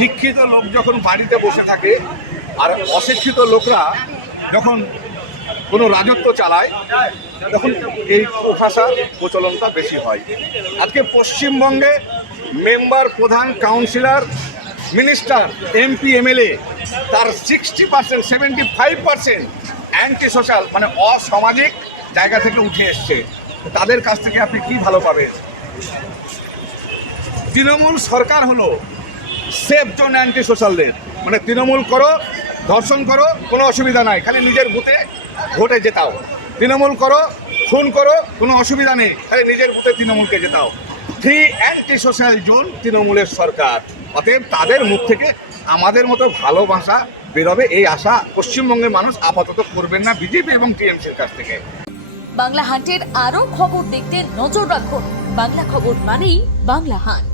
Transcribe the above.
শিক্ষিত লোক যখন বাড়িতে বসে থাকে আর অশিক্ষিত লোকরা যখন কোনো রাজত্ব চালায় তখন এই ভাষার প্রচলনটা বেশি হয়। আজকে পশ্চিমবঙ্গে মেম্বার, প্রধান, কাউন্সিলর, মিনিস্টার, এমপি, এমএলএ তার 60%, 75% অ্যান্টি সোশ্যাল মানে অসামাজিক জায়গা থেকে উঠে এসছে। তাদের কাছ থেকে আপনি কি ভালো পাবেন? তৃণমূল সরকার হলো সেফ জোন অ্যান্টি সোশ্যালদের, মানে তৃণমূল করো, ধর্ষণ করো, কোনো অসুবিধা নাই, খালি নিজের বুথে ভোটে জেতাও। তৃণমূল করো, খুন করো, কোনো অসুবিধা নেই, খালি নিজের বুথে তৃণমূলকে জেতাও। থ্রি অ্যান্টি সোশ্যাল জোন তৃণমূলের সরকার। অতএব তাদের মুখ থেকে আমাদের মতো ভালোবাসা বেরোবে এই আশা পশ্চিমবঙ্গের মানুষ আপাতত করবেন না বিজেপি এবং টিএমসির কাছ থেকে। বাংলা হান্টের আরও খবর দেখতে নজর রাখুন। বাংলা খবর মানেই বাংলা হান্ট।